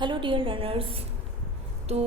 Hello dear learners. तो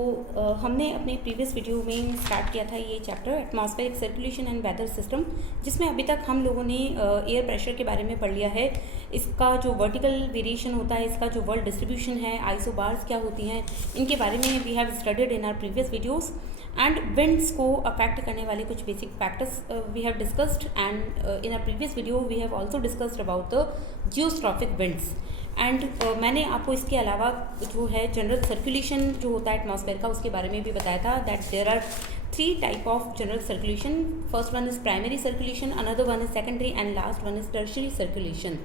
हमने अपने प्रीवियस वीडियो में स्टार्ट किया था ये chapter atmospheric circulation and weather system, जिसमें अभी तक हम लोगों ने एयर प्रेशर के बारे में पढ़ लिया है। इसका जो वर्टिकल वेरिएशन होता है, इसका जो वर्ल्ड डिस्ट्रीब्यूशन है, आइसोबार्स क्या होती हैं, इनके बारे में we have studied in our previous videos. And winds को अफेक्ट करने वाले कुछ basic factors we have discussed, and in our previous video we have also discussed about the geostrophic winds. And मैंने आपको इसके अलावा जो है जनरल सर्कुलेशन जो होता है एटमॉस्फेयर का, उसके बारे में भी बताया था that there are 3 type of general circulation. First one is primary circulation, another one is secondary, and last one is tertiary circulation,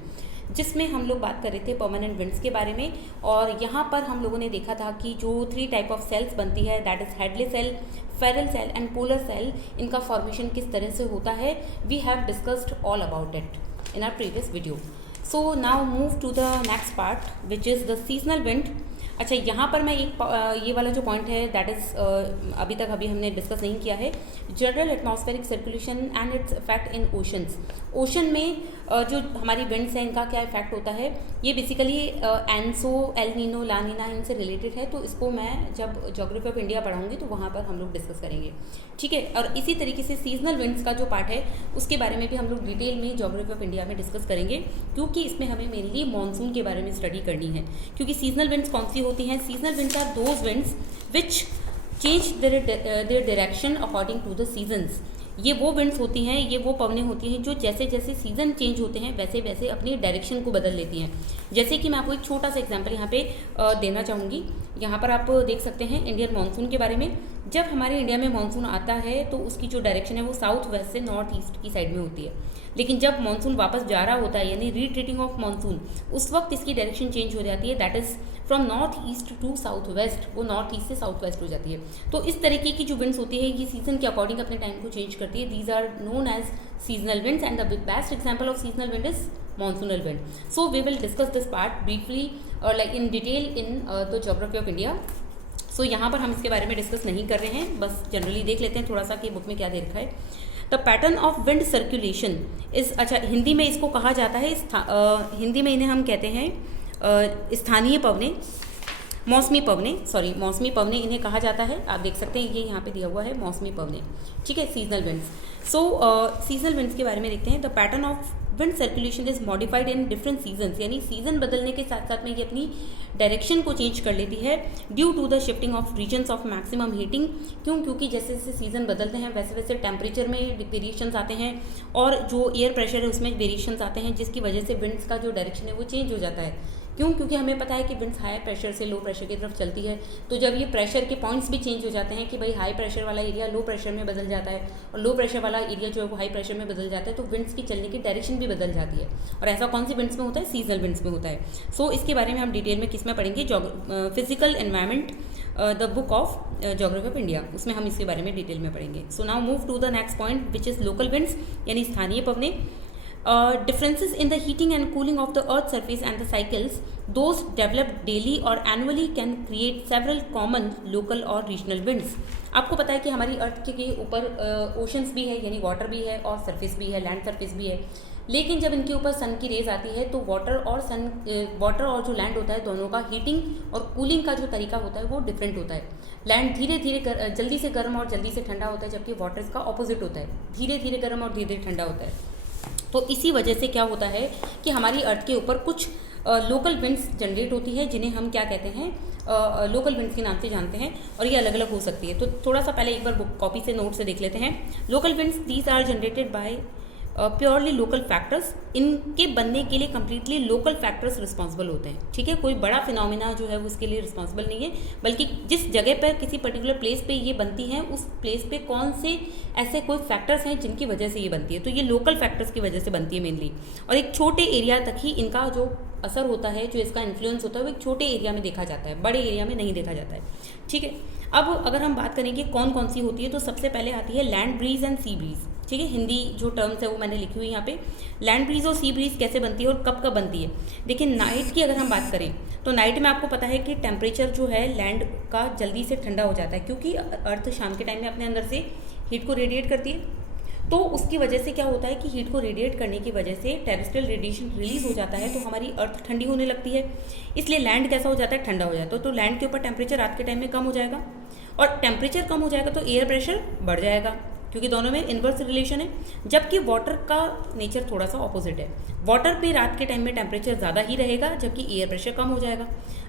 जिसमें हम लोग बात कर रहे थे परमानेंट विंड्स के बारे में। और यहाँ पर हम लोगों ने देखा था कि जो 3 टाइप ऑफ सेल्स बनती है, that is Hadley cell, Ferrel cell and polar cell, इनका फॉर्मेशन किस तरह से होता है, we have discussed all about it in our previous video. So now move to the next part which is the seasonal wind। अच्छा, यहाँ पर मैं एक ये वाला जो पॉइंट है दैट इज़ अभी हमने डिस्कस नहीं किया है, general atmospheric circulation and its effect in oceans. Ocean में जो हमारी विंड्स हैं, इनका क्या इफेक्ट होता है, ये बेसिकली एनसो, एल नीनो, ला नीना, इनसे रिलेटेड है। तो इसको मैं जब ज्योग्राफी ऑफ इंडिया पढ़ाऊंगी तो वहाँ पर हम लोग डिस्कस करेंगे, ठीक है। और इसी तरीके से सीजनल विंड्स का जो पार्ट है उसके बारे में भी हम लोग डिटेल में ज्योग्राफी ऑफ इंडिया में डिस्कस करेंगे, क्योंकि इसमें हमें मेनली मानसून के बारे में स्टडी करनी है। क्योंकि सीजनल विंड्स कौन सी होती हैं, seasonal winds are those winds which change their direction according to the seasons. ये वो विंड्स होती हैं, ये वो पवनें होती हैं जो जैसे जैसे सीज़न चेंज होते हैं वैसे वैसे अपनी डायरेक्शन को बदल लेती हैं। जैसे कि मैं आपको एक छोटा सा एग्जांपल यहाँ पे देना चाहूँगी। यहाँ पर आप देख सकते हैं इंडियन मानसून के बारे में। जब हमारे इंडिया में मानसून आता है तो उसकी जो डायरेक्शन है वो साउथ वेस्ट से नॉर्थ ईस्ट की साइड में होती है। लेकिन जब मानसून वापस जा रहा होता है, यानी रिट्रीटिंग ऑफ मानसून, उस वक्त इसकी डायरेक्शन चेंज हो जाती है, that is from north east to south west, वो नॉर्थ ईस्ट से साउथ वेस्ट हो जाती है। तो इस तरीके की जो विंड्स होती है ये सीजन के अकॉर्डिंग अपने टाइम को चेंज करती है। These are known as seasonal winds and the best example of seasonal wind is monsoonal wind. So we will discuss this part briefly or like in detail in the geography of India. So यहाँ पर हम इसके बारे में discuss नहीं कर रहे हैं, बस जनरली देख लेते हैं थोड़ा सा कि बुक में क्या दे रखा है। The pattern of wind circulation is, अच्छा हिंदी में इसको कहा जाता है, हिंदी में इन्हें हम कहते हैं स्थानीय पवने, मौसमी पवने, मौसमी पवने इन्हें कहा जाता है। आप देख सकते हैं ये यहाँ पे दिया हुआ है मौसमी पवने, ठीक है, सीजनल विंड्स। सो सीजनल विंड्स के बारे में देखते हैं। The pattern of wind circulation is modified in different seasons, यानी सीजन बदलने के साथ साथ में ये अपनी डायरेक्शन को चेंज कर लेती है due to the shifting of regions of maximum heating. क्योंकि जैसे जैसे सीजन बदलते हैं वैसे वैसे टेम्परेचर में वेरिएशंस आते हैं और जो एयर प्रेशर है उसमें वेरिएशंस आते हैं, जिसकी वजह से विंड्स का जो डायरेक्शन है वो चेंज हो जाता है। क्योंकि हमें पता है कि विंड्स हाई प्रेशर से लो प्रेशर की तरफ चलती है। तो जब ये प्रेशर के पॉइंट्स भी चेंज हो जाते हैं कि भाई हाई प्रेशर वाला एरिया लो प्रेशर में बदल जाता है और लो प्रेशर वाला एरिया जो है वो हाई प्रेशर में बदल जाता है, तो विंड्स की चलने की डायरेक्शन भी बदल जाती है। और ऐसा कौन सी विंड्स में होता है, सीजनल विंड्स में होता है। सो इसके बारे में हम डिटेल में किस में पढ़ेंगे, physical environment, the book of geography of India, उसमें हम इसके बारे में डिटेल में पढ़ेंगे। So now move to the next point which is local winds, यानी स्थानीय पवने। Differences in the heating and cooling of the earth's surface and the cycles, those developed daily or annually, can create several common local or regional winds। आपको पता है कि हमारी अर्थ के ऊपर oceans भी है, यानी वाटर भी है, और सरफेस भी है, लैंड सरफेस भी है। लेकिन जब इनके ऊपर सन की रेज आती है तो वाटर और जो लैंड होता है दोनों का हीटिंग और कूलिंग का जो तरीका होता है वो डिफरेंट होता है। लैंड धीरे धीरे जल्दी से गर्म और जल्दी से ठंडा होता है, जबकि वाटर इसका ऑपोजिट होता है, धीरे धीरे गर्म और धीरे धीरे ठंडा होता है। तो इसी वजह से क्या होता है कि हमारी अर्थ के ऊपर कुछ लोकल विंड्स जनरेट होती है, जिन्हें हम क्या कहते हैं, लोकल विंड्स के नाम से जानते हैं, और ये अलग अलग हो सकती है। तो थोड़ा सा पहले एक बार बुक कॉपी से नोट से देख लेते हैं। Local winds, these are generated by purely local factors. इनके बनने के लिए कम्प्लीटली लोकल फैक्टर्स रिस्पॉन्सिबल होते हैं, ठीक है। कोई बड़ा फिनोमिना जो है वो इसके लिए रिस्पॉन्सिबल नहीं है, बल्कि जिस जगह पर किसी पर्टिकुलर प्लेस पे ये बनती हैं उस प्लेस पे कौन से ऐसे कोई फैक्टर्स हैं जिनकी वजह से ये बनती है। तो ये लोकल फैक्टर्स की वजह से बनती है मेनली, और एक छोटे एरिया तक ही इनका जो असर होता है, जो इसका इन्फ्लुएंस होता है वो एक छोटे एरिया में देखा जाता है, बड़े एरिया में नहीं देखा जाता है, ठीक है। अब अगर हम बात करेंगे कौन कौन सी होती है, तो सबसे पहले आती है land breeze and sea breeze, ठीक है। हिंदी जो टर्म्स है वो मैंने लिखी हुई यहाँ पे। लैंड ब्रीज और सी ब्रीज कैसे बनती है और कब कब बनती है। देखिए नाइट की अगर हम बात करें तो नाइट में आपको पता है कि टेम्परेचर जो है लैंड का जल्दी से ठंडा हो जाता है, क्योंकि अर्थ शाम के टाइम में अपने अंदर से हीट को रेडिएट करती है। तो उसकी वजह से क्या होता है कि हीट को रेडिएट करने की वजह से टेरेस्ट्रियल रेडिएशन रिलीज हो जाता है, तो हमारी अर्थ ठंडी होने लगती है, इसलिए लैंड कैसा हो जाता है, ठंडा हो जाता है। तो लैंड के ऊपर टेम्परेचर रात के टाइम में कम हो जाएगा, और टेम्परेचर कम हो जाएगा तो एयर प्रेशर बढ़ जाएगा, क्योंकि दोनों में इन्वर्स रिलेशन है। जबकि वाटर का नेचर थोड़ा सा ऑपोजिट है, वाटर पे रात के टाइम में टेम्परेचर ज़्यादा ही रहेगा, जबकि एयर प्रेशर कम हो जाएगा।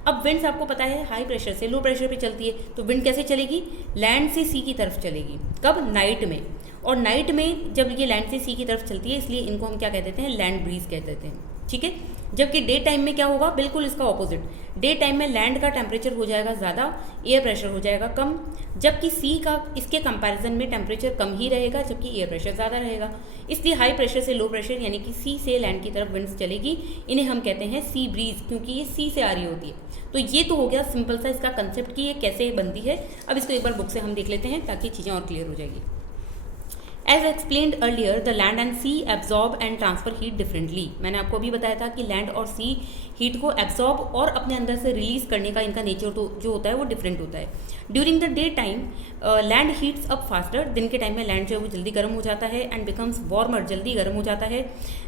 अब विंड्स आपको पता है हाई प्रेशर से लो प्रेशर पे चलती है, तो विंड कैसे चलेगी, लैंड से सी की तरफ चलेगी। कब, नाइट में। और नाइट में जब ये लैंड से सी की तरफ चलती है, इसलिए इनको हम क्या कह देते हैं, लैंड ब्रीज कह देते हैं, ठीक है। जबकि डे टाइम में क्या होगा, बिल्कुल इसका ऑपोजिट। डे टाइम में लैंड का टेम्परेचर हो जाएगा ज़्यादा, एयर प्रेशर हो जाएगा कम, जबकि सी का इसके कंपैरिजन में टेम्परेचर कम ही रहेगा, जबकि एयर प्रेशर ज़्यादा रहेगा। इसलिए हाई प्रेशर से लो प्रेशर यानी कि सी से लैंड की तरफ विंड्स चलेगी, इन्हें हम कहते हैं सी ब्रीज, क्योंकि ये सी से आ रही होती है। तो ये तो हो गया सिंपल सा इसका कंसेप्ट कि ये कैसे बनती है। अब इसको एक बार बुक से हम देख लेते हैं ताकि चीज़ें और क्लियर हो जाएगी। As explained earlier, the land and sea absorb and transfer heat differently. मैंने आपको अभी बताया था कि लैंड और सी हीट को एब्जॉर्ब और अपने अंदर से रिलीज करने का इनका नेचर तो जो होता है वो डिफरेंट होता है। During the day time land heats up faster, दिन के टाइम में लैंड जो है वो जल्दी गर्म हो जाता है, एंड बिकम्स वार्मर, जल्दी गर्म हो जाता है,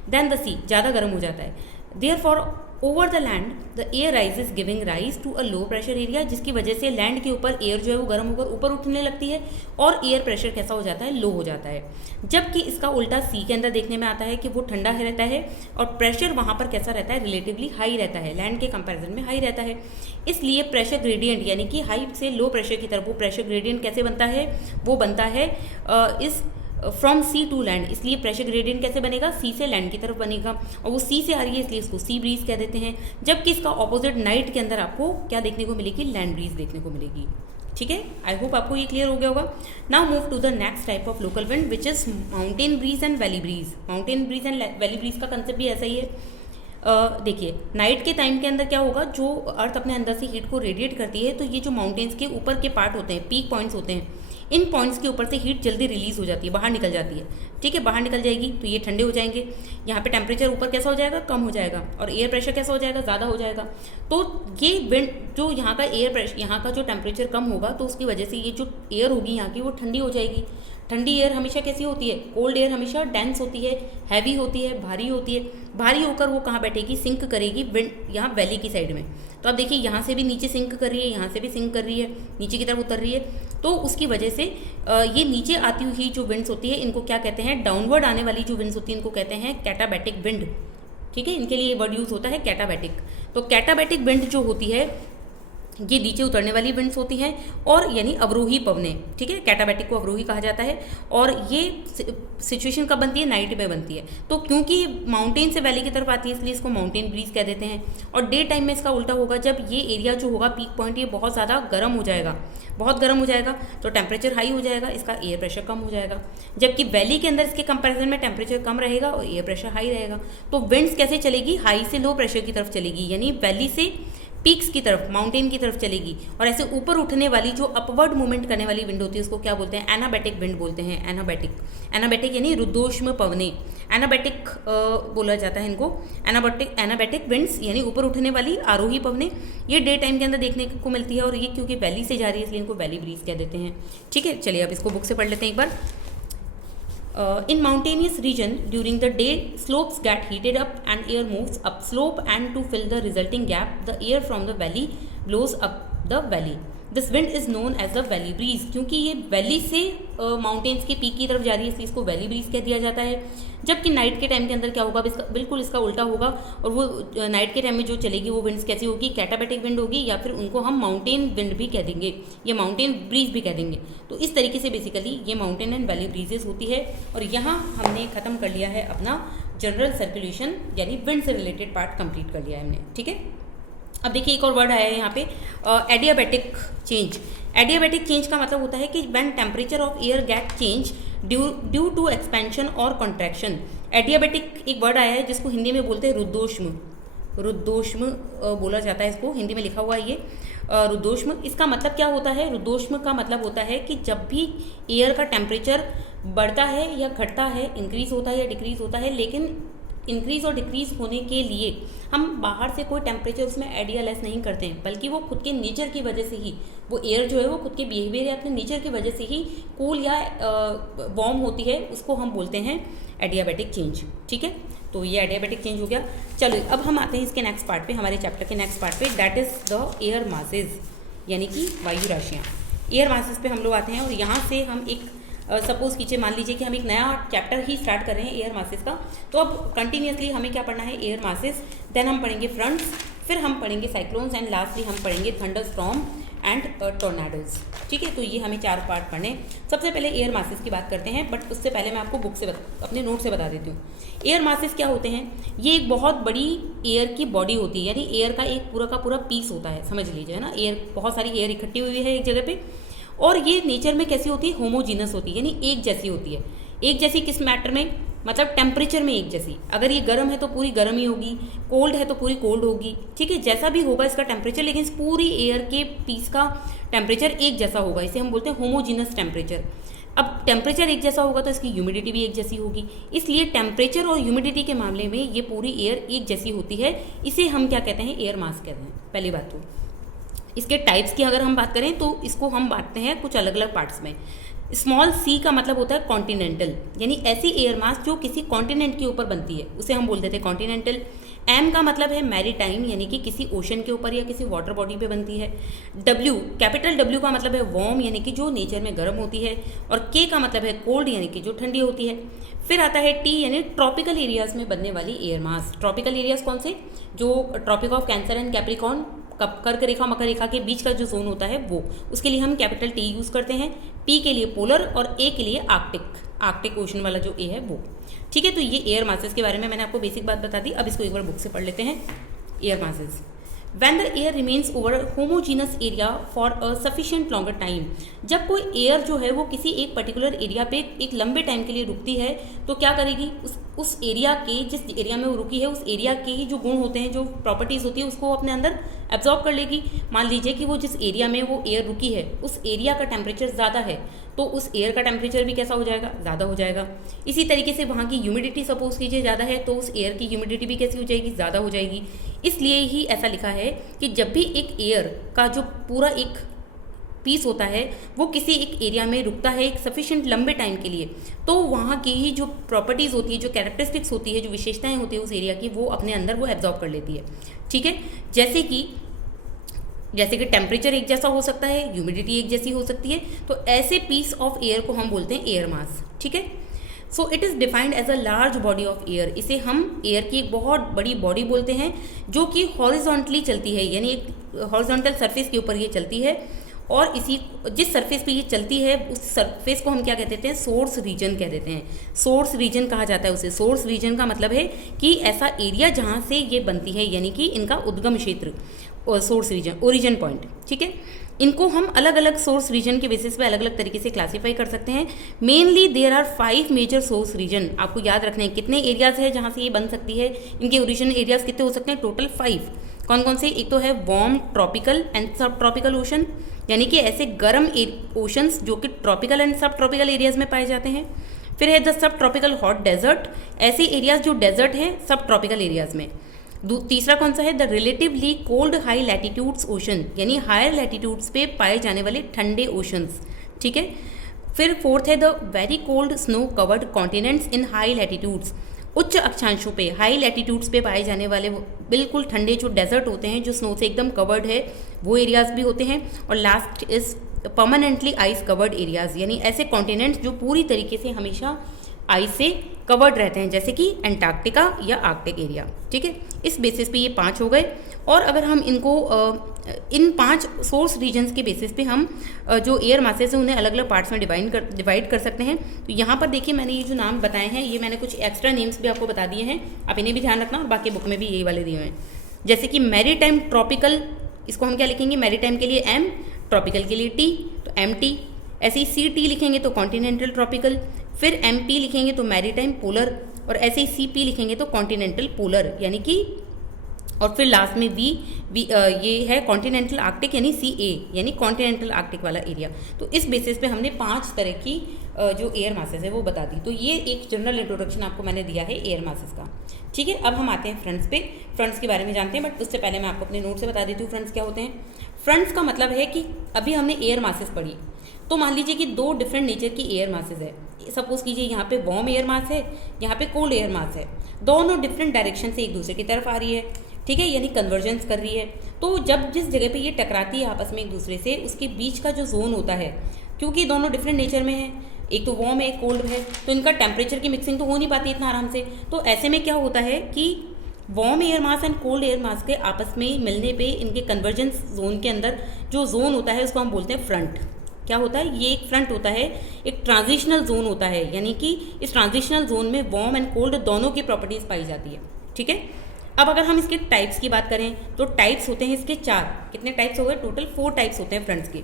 देन द सी, ज़्यादा गर्म हो जाता है। Therefore over the land the air rises giving rise to a low pressure area, जिसकी वजह से लैंड के ऊपर एयर जो है वो गर्म होकर ऊपर उठने लगती है, और एयर प्रेशर कैसा हो जाता है, लो हो जाता है। जबकि इसका उल्टा सी के अंदर देखने में आता है कि वो ठंडा रहता है, और प्रेशर वहाँ पर कैसा रहता है, रिलेटिवली हाई रहता है, लैंड के कंपैरिजन में हाई रहता है। इसलिए प्रेशर ग्रेडियंट यानी कि हाई से लो प्रेशर की तरफ वो प्रेशर ग्रेडियंट कैसे बनता है, वो बनता है इस फ्रॉम सी टू लैंड। इसलिए प्रेशर ग्रेडियंट कैसे बनेगा, सी से लैंड की तरफ बनेगा, और वो सी से आ रही है इसलिए इसको सी ब्रीज कह देते हैं। जबकि इसका ऑपोजिट नाइट के अंदर आपको क्या देखने को मिलेगी, लैंड ब्रीज देखने को मिलेगी, ठीक है। आई होप आपको ये क्लियर हो गया होगा। Now move to the next type of local wind which is mountain breeze and valley breeze. Mountain breeze and valley breeze का कंसेप्ट भी ऐसा ही है। देखिए नाइट के टाइम के अंदर क्या होगा, जो अर्थ अपने अंदर से हीट को रेडिएट करती है, तो ये जो माउंटेन्स के ऊपर के पार्ट होते हैं, पीक पॉइंट्स होते हैं, इन पॉइंट्स के ऊपर से हीट जल्दी रिलीज हो जाती है, बाहर निकल जाती है, ठीक है। बाहर निकल जाएगी तो ये ठंडे हो जाएंगे, यहाँ पे टेम्परेचर ऊपर कैसा हो जाएगा, कम हो जाएगा, और एयर प्रेशर कैसा हो जाएगा, ज़्यादा हो जाएगा। तो ये विंड जो यहाँ का एयर प्रेशर, यहाँ का जो टेम्परेचर कम होगा, तो उसकी वजह से ये जो एयर होगी यहाँ की वो ठंडी हो जाएगी। ठंडी एयर हमेशा कैसी होती है, कोल्ड एयर हमेशा डेंस होती है, हैवी होती है, भारी होती है। भारी होकर वो कहाँ बैठेगी, सिंक करेगी विंड, यहाँ वैली की साइड में। तो आप देखिए यहाँ से भी नीचे सिंक कर रही है, यहाँ से भी सिंक कर रही है, नीचे की तरफ उतर रही है। तो उसकी वजह से ये नीचे आती हुई जो विंड्स होती है, इनको क्या कहते हैं, डाउनवर्ड आने वाली जो विंड्स होती है इनको कहते हैं कैटाबैटिक विंड, ठीक है। इनके लिए वर्ड यूज़ होता है कैटाबैटिक। तो कैटाबैटिक विंड जो होती है ये नीचे उतरने वाली विंड्स होती हैं, और यानी अवरोही पवनें, ठीक है। कैटाबैटिक को अवरोही कहा जाता है, और ये सिचुएशन कब बनती है, नाइट में बनती है। तो क्योंकि माउंटेन से वैली की तरफ आती है इसलिए इसको माउंटेन ब्रीज कह देते हैं। और डे टाइम में इसका उल्टा होगा, जब ये एरिया जो होगा पीक पॉइंट, ये बहुत ज़्यादा गर्म हो जाएगा, बहुत गर्म हो जाएगा, तो टेम्परेचर हाई हो जाएगा, इसका एयर प्रेशर कम हो जाएगा। जबकि वैली के अंदर इसके कंपैरिजन में टेम्परेचर कम रहेगा और एयर प्रेशर हाई रहेगा। तो विंड्स कैसे चलेगी, हाई से लो प्रेशर की तरफ चलेगी, यानी वैली से पीक्स की तरफ, माउंटेन की तरफ चलेगी। और ऐसे ऊपर उठने वाली जो अपवर्ड मूवमेंट करने वाली विंड होती है उसको क्या बोलते हैं, एनाबैटिक विंड बोलते हैं। एनाबैटिक यानी रुद्धोष्म पवनें, एनाबैटिक बोला जाता है इनको। एनाबैटिक विंड्स यानी ऊपर उठने वाली आरोही पवनें, ये डे टाइम के अंदर देखने को मिलती है, और ये क्योंकि वैली से जा रही है इसलिए इनको वैली ब्रीज कह देते हैं, ठीक है। चलिए अब इसको बुक से पढ़ लेते हैं एक बार। In mountainous region, during the day, slopes get heated up and air moves up slope, and to fill the resulting gap, the air from the valley blows up the valley. This wind is known as the valley breeze. क्योंकि ये valley से mountains के peak की तरफ जा रही है इसलिए इसको वैली ब्रीज कह दिया जाता है। जबकि नाइट के टाइम के अंदर क्या होगा, बिल्कुल इसका उल्टा होगा, और वो नाइट के टाइम में जो चलेगी वो विंड्स कैसी होगी, कैटाबैटिक विंड होगी, या फिर उनको हम माउंटेन विंड भी कह देंगे, या माउंटेन ब्रीज भी कह देंगे। तो इस तरीके से बेसिकली ये माउंटेन एंड वैली ब्रीजेस होती है। और यहाँ हमने ख़त्म कर लिया है अपना जनरल सर्कुलेशन यानी विंड से रिलेटेड पार्ट कंप्लीट कर लिया है हमने, ठीक है। अब देखिए एक और वर्ड आया है यहाँ पे, एडियाबैटिक चेंज। एडियाबैटिक चेंज का मतलब होता है कि when temperature of air get change due to expansion और कॉन्ट्रैक्शन। एडियाबैटिक एक वर्ड आया है जिसको हिंदी में बोलते हैं रुद्धोष्म बोला जाता है, इसको हिंदी में लिखा हुआ है ये रुद्धोष्म। इसका मतलब क्या होता है, रुद्धोष्म का मतलब होता है कि जब भी एयर का टेम्परेचर बढ़ता है या घटता है, इंक्रीज होता है या डिक्रीज होता है, लेकिन इंक्रीज और डिक्रीज होने के लिए हम बाहर से कोई टेम्परेचर उसमें ऐड या लेस नहीं करते हैं, बल्कि वो खुद के नेचर की वजह से ही, वो एयर जो है वो खुद के बिहेवियर या अपने नेचर की वजह से ही कूल या वार्म होती है, उसको हम बोलते हैं एडियाबैटिक चेंज। ठीक है, तो ये एडियाबैटिक चेंज हो गया। चलो अब हम आते हैं इसके नेक्स्ट पार्ट पे, हमारे चैप्टर के नेक्स्ट पार्ट पे, that is the air masses, यानी कि वायु राशियाँ। एयर मासेज पे हम लोग आते हैं और यहाँ से हम एक सपोज कीजिए, मान लीजिए कि हम एक नया चैप्टर ही स्टार्ट कर रहे हैं एयर मासेस का। तो अब कंटिन्यूसली हमें क्या पढ़ना है, एयर मासेस, देन हम पढ़ेंगे फ्रंट्स, फिर हम पढ़ेंगे साइक्लोन्स एंड लास्टली हम पढ़ेंगे थंडर स्टॉर्म एंड टोर्नाडोज। ठीक है, तो ये हमें 4 पार्ट पढ़ने। सबसे पहले एयर मासेस की बात करते हैं, बट उससे पहले मैं आपको बुक से अपने नोट से बता देती हूँ। एयर मासेस क्या होते हैं, ये एक बहुत बड़ी एयर की बॉडी होती है, यानी एयर का एक पूरा का पूरा पीस होता है, समझ लीजिए, है ना। एयर, बहुत सारी एयर इकट्ठी हुई है एक जगह पे, और ये नेचर में कैसी होती है, होमोजीनस होती है, यानी एक जैसी होती है। एक जैसी किस मैटर में, मतलब टेम्परेचर में एक जैसी। अगर ये गर्म है तो पूरी गर्म ही होगी, कोल्ड है तो पूरी कोल्ड होगी। ठीक है, जैसा भी होगा इसका टेम्परेचर, लेकिन इस पूरी एयर के पीस का टेम्परेचर एक जैसा होगा, इसे हम बोलते हैं होमोजीनस टेम्परेचर। अब टेम्परेचर एक जैसा होगा तो इसकी ह्यूमिडिटी भी एक जैसी होगी, इसलिए टेम्परेचर और ह्यूमिडिटी के मामले में ये पूरी एयर एक जैसी होती है। इसे हम क्या कहते हैं, एयर मास कहते हैं। पहली बात तो इसके टाइप्स की अगर हम बात करें तो इसको हम बांटते हैं कुछ अलग अलग पार्ट्स में। स्मॉल सी का मतलब होता है कॉन्टिनेंटल, यानी ऐसी एयर मास जो किसी कॉन्टिनेंट के ऊपर बनती है, उसे हम बोल देते हैं कॉन्टिनेंटल। एम का मतलब है मैरीटाइम, यानी कि किसी ओशन के ऊपर या किसी वाटर बॉडी पे बनती है। डब्ल्यू, कैपिटल डब्ल्यू का मतलब है वार्म, यानी कि जो नेचर में गर्म होती है। और के का मतलब है कोल्ड, यानी कि जो ठंडी होती है। फिर आता है टी, यानी ट्रॉपिकल एरियाज में बनने वाली एयर मास। ट्रॉपिकल एरियाज कौन से, जो tropic of cancer and capricorn, कर्क रेखा मकर रेखा के बीच का जो जोन होता है वो, उसके लिए हम कैपिटल टी यूज़ करते हैं। पी के लिए पोलर और ए के लिए आर्कटिक ओशन वाला जो ए है वो। ठीक है, तो ये एयर मासेस के बारे में मैंने आपको बेसिक बात बता दी। अब इसको एक बार बुक से पढ़ लेते हैं। Air masses, When the air remains over a homogeneous area for a sufficient longer time, जब कोई एयर जो है वो किसी एक पर्टिकुलर एरिया पे एक लंबे टाइम के लिए रुकती है, तो क्या करेगी, उस एरिया के, जिस एरिया में वो रुकी है, उस एरिया के ही जो गुण होते हैं, जो प्रॉपर्टीज़ होती है, उसको अपने अंदर एब्जॉर्ब कर लेगी। मान लीजिए कि वो जिस एरिया में वो एयर रुकी है, उस एरिया का टेम्परेचर ज़्यादा है, तो उस एयर का टेम्परेचर भी कैसा हो जाएगा, ज़्यादा हो जाएगा। इसी तरीके से वहाँ की ह्यूमिडिटी सपोज कीजिए ज़्यादा है, तो उस एयर की ह्यूमिडिटी भी कैसी हो जाएगी, ज़्यादा हो जाएगी। इसलिए ही ऐसा लिखा है कि जब भी एक एयर का जो पूरा एक पीस होता है वो किसी एक एरिया में रुकता है एक सफिशिएंट लंबे टाइम के लिए, तो वहाँ की ही जो प्रॉपर्टीज़ होती है, जो कैरेक्टरिस्टिक्स होती है, जो विशेषताएं होती है उस एरिया की, वो अपने अंदर वो एब्जॉर्ब कर लेती है। ठीक है, जैसे कि टेम्परेचर एक जैसा हो सकता है, ह्यूमिडिटी एक जैसी हो सकती है, तो ऐसे पीस ऑफ एयर को हम बोलते हैं एयर मास। ठीक है, so it is defined as a large body of air. इसे हम एयर की एक बहुत बड़ी बॉडी बोलते हैं, जो कि हॉरिजॉन्टली चलती है, यानी एक हॉरिजॉन्टल सरफेस के ऊपर ये चलती है। और जिस सरफेस पे ये चलती है उस सरफेस को हम क्या कह देते हैं, सोर्स रीजन कह देते हैं। सोर्स रीजन कहा जाता है उसे। सोर्स रीजन का मतलब है कि ऐसा एरिया जहाँ से ये बनती है, यानी कि इनका उद्गम क्षेत्र, सोर्स रीजन, ओरिजिन पॉइंट। ठीक है, इनको हम अलग अलग सोर्स रीजन के बेसिस पे अलग अलग तरीके से क्लासीफाई कर सकते हैं। Mainly there are 5 major source region. आपको याद रखने हैं कितने एरियाज है जहाँ से ये बन सकती है, इनके ओरिजिन एरियाज कितने हो सकते हैं, टोटल 5। कौन कौन से, एक तो है warm tropical and sub tropical ocean, यानी कि ऐसे गर्म ओशंस जो कि tropical and sub tropical areas में पाए जाते हैं। फिर है the sub tropical hot desert, ऐसे एरियाज जो डेजर्ट हैं सब ट्रॉपिकल एरियाज में। तीसरा कौन सा है, the relatively cold high latitudes ocean, यानी हायर लैटिट्यूड्स पे पाए जाने वाले ठंडे ओशंस। ठीक है, फिर फोर्थ है the very cold snow covered continents in high latitudes, उच्च अक्षांशों पे, हाई लैटिट्यूड्स पे पाए जाने वाले बिल्कुल ठंडे जो डेजर्ट होते हैं, जो स्नो से एकदम कवर्ड है, वो एरियाज भी होते हैं। और last is permanently ice covered areas, यानी ऐसे कॉन्टिनेंट्स जो पूरी तरीके से हमेशा आइस से कवर्ड रहते हैं, जैसे कि एंटार्क्टिका या आर्कटिक एरिया। ठीक है, इस बेसिस पे ये 5 हो गए। और अगर हम इनको इन 5 सोर्स रीजन्स के बेसिस पे हम जो एयर मासेस हैं उन्हें अलग अलग पार्ट्स में डिवाइड कर सकते हैं। तो यहाँ पर देखिए मैंने ये जो नाम बताए हैं, ये मैंने कुछ एक्स्ट्रा नेम्स भी आपको बता दिए हैं, आप इन्हें भी ध्यान रखना। और बाकी बुक में भी यही वाले दिए हुए हैं, जैसे कि मैरीटाइम ट्रॉपिकल, इसको हम क्या लिखेंगे, मैरीटाइम के लिए एम, ट्रॉपिकल के लिए टी, तो एम टी। ऐसे ही सी टी लिखेंगे तो कॉन्टिनेंटल ट्रॉपिकल, फिर एम पी लिखेंगे तो मैरीटाइम पोलर, और ऐसे ही सी पी लिखेंगे तो कॉन्टिनेंटल पोलर, यानी कि और फिर लास्ट में ये है कॉन्टिनेंटल आर्कटिक यानी CA यानी कॉन्टिनेंटल आर्कटिक वाला एरिया। तो इस बेसिस पे हमने 5 तरह की जो एयर मासेस है वो बता दी। तो ये एक जनरल इंट्रोडक्शन आपको मैंने दिया है एयर मासेस का। ठीक है, अब हम आते हैं फ्रंट्स पे। फ्रंट्स के बारे में जानते हैं, बट उससे पहले मैं आपको अपने नोट से बता देती हूँ फ्रंट्स क्या होते हैं। फ्रंट्स का मतलब है कि अभी हमने एयर मासेस पढ़ी, तो मान लीजिए कि 2 डिफरेंट नेचर की एयर मासेस है। सपोज कीजिए यहाँ पे वार्म एयर मास है, यहाँ पे कोल्ड एयर मास है, दोनों डिफरेंट डायरेक्शन से एक दूसरे की तरफ आ रही है। ठीक है, यानी कन्वर्जेंस कर रही है। तो जब जिस जगह पे ये टकराती है आपस में एक दूसरे से, उसके बीच का जो जोन होता है, क्योंकि दोनों डिफरेंट नेचर में है, एक तो वार्म है एक कोल्ड है, तो इनका टेम्परेचर की मिक्सिंग तो हो नहीं पाती इतना आराम से। तो ऐसे में क्या होता है कि warm air mass and cold air mass के आपस में मिलने पे इनके कन्वर्जेंस जोन के अंदर जो जोन होता है उसको हम बोलते हैं फ्रंट। क्या होता है, ये एक फ्रंट होता है, एक ट्रांजिशनल जोन होता है, यानी कि इस ट्रांजिशनल जोन में वार्म एंड कोल्ड दोनों की प्रॉपर्टीज पाई जाती है। ठीक है, अब अगर हम इसके टाइप्स की बात करें तो टाइप्स होते हैं इसके 4। कितने टाइप्स हो गए, टोटल 4 टाइप्स होते हैं फ्रंट्स के।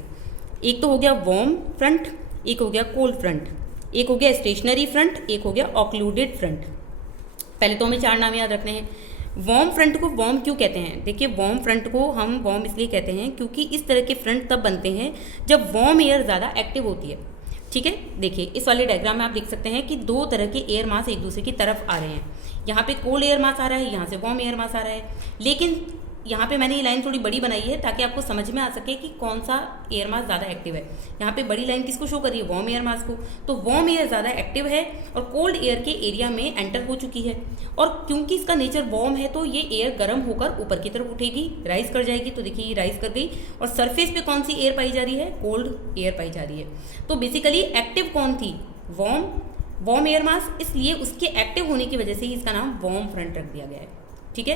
एक तो हो गया वार्म फ्रंट, एक हो गया कोल्ड फ्रंट, एक हो गया स्टेशनरी फ्रंट, एक हो गया ऑक्लूडेड फ्रंट। पहले तो हमें 4 नाम याद रखने हैं। वार्म फ्रंट को वार्म क्यों कहते हैं, देखिए वार्म फ्रंट को हम वार्म इसलिए कहते हैं क्योंकि इस तरह के फ्रंट तब बनते हैं जब वार्म एयर ज़्यादा एक्टिव होती है। ठीक है, देखिए इस वाले डायग्राम में आप देख सकते हैं कि 2 तरह के एयर मास एक दूसरे की तरफ आ रहे हैं। यहाँ पे कोल्ड एयर मास आ रहा है, यहाँ से वार्म एयर मास आ रहा है। लेकिन यहाँ पे मैंने ये लाइन थोड़ी बड़ी बनाई है ताकि आपको समझ में आ सके कि कौन सा एयर मास ज़्यादा एक्टिव है। यहाँ पे बड़ी लाइन किसको शो कर रही है, वार्म एयर मास को। तो वार्म एयर ज़्यादा एक्टिव है और कोल्ड एयर के एरिया में एंटर हो चुकी है, और क्योंकि इसका नेचर वार्म है तो ये एयर गर्म होकर ऊपर की तरफ उठेगी, राइज कर जाएगी। तो देखिए ये राइज कर गई, और सरफेस पे कौन सी एयर पाई जा रही है, कोल्ड एयर पाई जा रही है। तो बेसिकली एक्टिव कौन थी, वार्म एयर मास, इसलिए उसके एक्टिव होने की वजह से ही इसका नाम वार्म फ्रंट रख दिया गया है। ठीक है,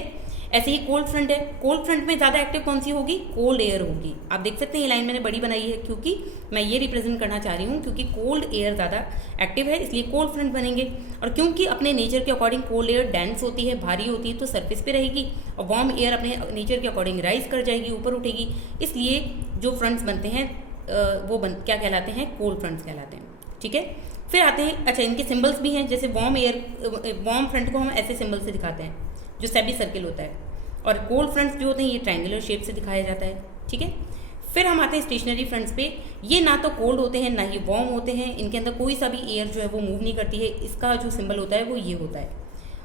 ऐसे ही कोल्ड फ्रंट है। कोल्ड फ्रंट में ज़्यादा एक्टिव कौन सी होगी, कोल्ड एयर होगी। आप देख सकते हैं ये लाइन मैंने बड़ी बनाई है क्योंकि मैं ये रिप्रेजेंट करना चाह रही हूँ, क्योंकि कोल्ड एयर ज़्यादा एक्टिव है इसलिए कोल्ड फ्रंट बनेंगे। और क्योंकि अपने नेचर के अकॉर्डिंग कोल्ड एयर डेंस होती है, भारी होती है, तो सरफेस पे रहेगी, और वार्म एयर अपने नेचर के अकॉर्डिंग राइज कर जाएगी, ऊपर उठेगी। इसलिए जो फ्रंट्स बनते हैं क्या कहलाते हैं, कोल्ड फ्रंट्स कहलाते हैं। ठीक है, फिर आते हैं, अच्छा इनके सिंबल्स भी हैं। जैसे वार्म फ्रंट को हम ऐसे सिंबल से दिखाते हैं जो सेमी सर्किल होता है, और कोल्ड फ्रंट्स जो होते हैं ये ट्रायंगुलर शेप से दिखाया जाता है। ठीक है, फिर हम आते हैं स्टेशनरी फ्रंट्स पे। ये ना तो कोल्ड होते हैं ना ही वार्म होते हैं, इनके अंदर कोई सा भी एयर जो है वो मूव नहीं करती है। इसका जो सिंबल होता है वो ये होता है।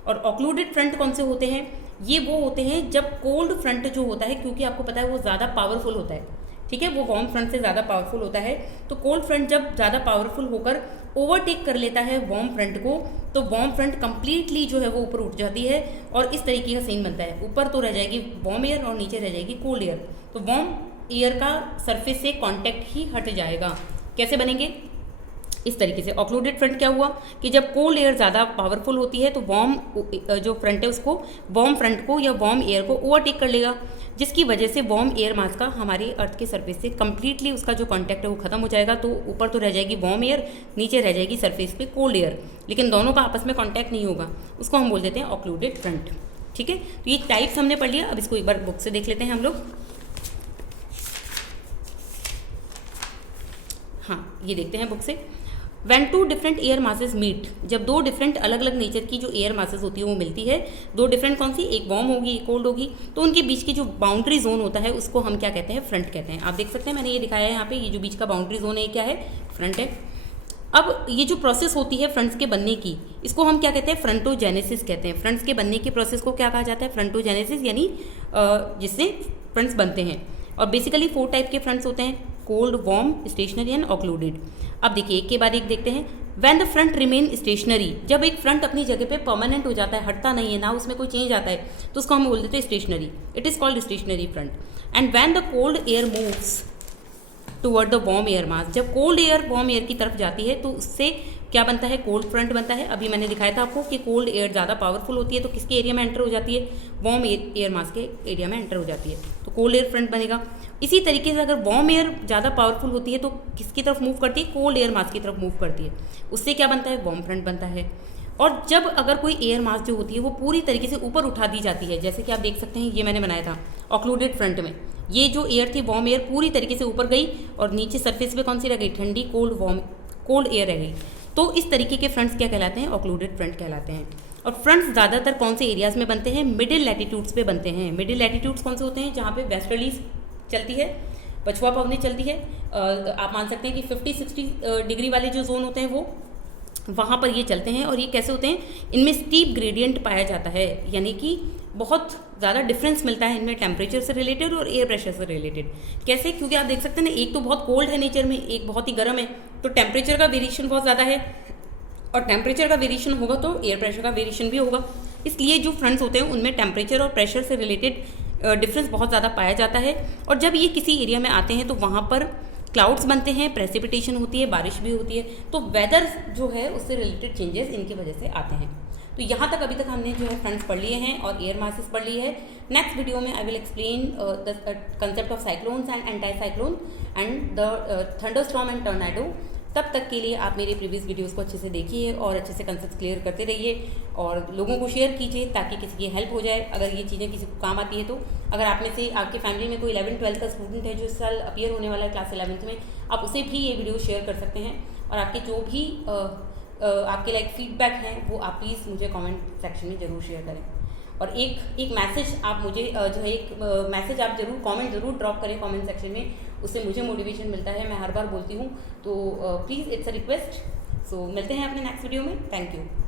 और ऑक्लूडेड फ्रंट कौन से होते हैं, ये वो होते हैं जब कोल्ड फ्रंट जो होता है, क्योंकि आपको पता है वो ज़्यादा पावरफुल होता है। ठीक है, वो वार्म फ्रंट से ज़्यादा पावरफुल होता है। तो कोल्ड फ्रंट जब ज़्यादा पावरफुल होकर ओवरटेक कर लेता है वार्म फ्रंट को, तो वार्म फ्रंट कंप्लीटली जो है वो ऊपर उठ जाती है, और इस तरीके का सीन बनता है। ऊपर तो रह जाएगी वार्म एयर और नीचे रह जाएगी कोल्ड एयर। तो वार्म एयर का सरफेस से कांटेक्ट ही हट जाएगा। कैसे बनेंगे, इस तरीके से। ऑक्लूडेड फ्रंट क्या हुआ कि जब कोल्ड एयर ज़्यादा पावरफुल होती है तो वार्म जो फ्रंट है उसको, वार्म फ्रंट को या वार्म एयर को ओवरटेक कर लेगा, जिसकी वजह से वार्म एयर मास का हमारे अर्थ के सरफेस से कंप्लीटली उसका जो कांटेक्ट है वो खत्म हो जाएगा। तो ऊपर तो रह जाएगी वार्म एयर, नीचे रह जाएगी सरफेस पे कोल्ड एयर, लेकिन दोनों का आपस में कांटेक्ट नहीं होगा। उसको हम बोल देते हैं ऑक्लूडेड फ्रंट। ठीक है, तो ये टाइप्स हमने पढ़ लिया। अब इसको एक बार बुक से देख लेते हैं हम लोग। हाँ, ये देखते हैं बुक से। When 2 different air masses meet, जब 2 डिफरेंट अलग अलग नेचर की जो एयर मासेस होती है वो मिलती है, 2 डिफरेंट कौन सी, एक वार्म होगी एक कोल्ड होगी, तो उनके बीच की जो बाउंड्री जोन होता है उसको हम क्या कहते हैं, फ्रंट कहते हैं। आप देख सकते हैं मैंने ये दिखाया है यहाँ पे, ये जो बीच का बाउंड्री जोन है क्या है, फ्रंट है। अब ये जो प्रोसेस होती है फ्रंट्स के बनने की, इसको हम क्या कहते हैं, फ्रंटोजेनेसिस कहते हैं। फ्रंट्स के बनने के प्रोसेस को क्या कहा जाता है, फ्रंटोजेनेसिस, यानी जिससे फ्रंट्स बनते हैं। और बेसिकली 4 टाइप के फ्रंट्स होते हैं, cold, warm, stationary and occluded. अब देखिए एक के बाद एक देखते हैं। When the front remain stationary, जब एक फ्रंट अपनी जगह पे परमानेंट हो जाता है, हटता नहीं है ना, उसमें कोई चेंज आता है, तो उसको हम बोल देते हैं stationary. It is called stationary front. And when the cold air moves toward the warm air mass, जब कोल्ड एयर वार्म एयर की तरफ जाती है तो उससे क्या बनता है, कोल्ड फ्रंट बनता है। अभी मैंने दिखाया था आपको कि कोल्ड एयर ज़्यादा पावरफुल होती है तो किसके एरिया में एंटर हो जाती है, वार्म एयर मास के एरिया में एंटर हो जाती है, तो कोल्ड एयर फ्रंट बनेगा। इसी तरीके से अगर वार्म एयर ज़्यादा पावरफुल होती है तो किसकी तरफ मूव करती है, कोल्ड एयर मास की तरफ मूव करती है, उससे क्या बनता है, वार्म फ्रंट बनता है। और जब अगर कोई एयर मास जो होती है वो पूरी तरीके से ऊपर उठा दी जाती है, जैसे कि आप देख सकते हैं ये मैंने बनाया था ऑक्लूडेड फ्रंट में, ये जो एयर थी वार्म एयर पूरी तरीके से ऊपर गई और नीचे सरफेस पे कौन सी रह गई, ठंडी कोल्ड एयर रह गई। तो इस तरीके के फ्रंट्स क्या कहलाते हैं, ऑक्लूडेड फ्रंट कहलाते हैं। और फ्रंट्स ज़्यादातर कौन से एरियाज़ में बनते हैं? मिडिल लैटिट्यूड्स पे बनते हैं। मिडिल लैटिट्यूड्स कौन से होते हैं? जहाँ पे वेस्टर्लीज चलती है, पछुआ पवनी चलती है। आप मान सकते हैं कि 50-60 डिग्री वाले जो जोन होते हैं वो वहाँ पर ये चलते हैं। और ये कैसे होते हैं? इनमें स्टीप ग्रेडियंट पाया जाता है, यानी कि बहुत ज़्यादा डिफरेंस मिलता है इनमें टेम्परेचर से रिलेटेड और एयर प्रेशर से रिलेटेड। कैसे? क्योंकि आप देख सकते हैं ना, एक तो बहुत कोल्ड है नेचर में, एक बहुत ही गर्म है, तो टेम्परेचर का वेरिएशन बहुत ज़्यादा है, और टेम्परेचर का वेरिएशन होगा तो एयर प्रेशर का वेरिएशन भी होगा। इसलिए जो फ्रंट्स होते हैं उनमें टेम्परेचर और प्रेशर से रिलेटेड डिफरेंस बहुत ज़्यादा पाया जाता है। और जब ये किसी एरिया में आते हैं तो वहाँ पर क्लाउड्स बनते हैं, प्रेसिपिटेशन होती है, बारिश भी होती है, तो वेदर जो है उससे रिलेटेड चेंजेस इनकी वजह से आते हैं। तो यहाँ तक अभी तक हमने जो है फ्रंट्स पढ़ लिए हैं और एयर मासेस पढ़ ली है। नेक्स्ट वीडियो में I will explain the concept of cyclones and anti cyclone and the thunderstorm and tornado. तब तक के लिए आप मेरे प्रीवियस वीडियोस को अच्छे से देखिए और अच्छे से कंसेप्ट क्लियर करते रहिए और लोगों को शेयर कीजिए ताकि किसी की हेल्प हो जाए, अगर ये चीज़ें किसी को काम आती है तो। अगर आप में से आपके फैमिली में कोई 11th-12th का स्टूडेंट है जो इस साल अपीयर होने वाला है क्लास 11th में, आप उसे भी ये वीडियो शेयर कर सकते हैं। और आपके जो भी आपके लाइक फीडबैक हैं वो आप प्लीज़ मुझे कमेंट सेक्शन में ज़रूर शेयर करें। और एक मैसेज आप मुझे जो है एक मैसेज आप ज़रूर कमेंट ज़रूर ड्रॉप करें कमेंट सेक्शन में, उससे मुझे मोटिवेशन मिलता है। मैं हर बार बोलती हूँ, तो प्लीज़ इट्स अ रिक्वेस्ट। सो मिलते हैं अपने नेक्स्ट वीडियो में। Thank you.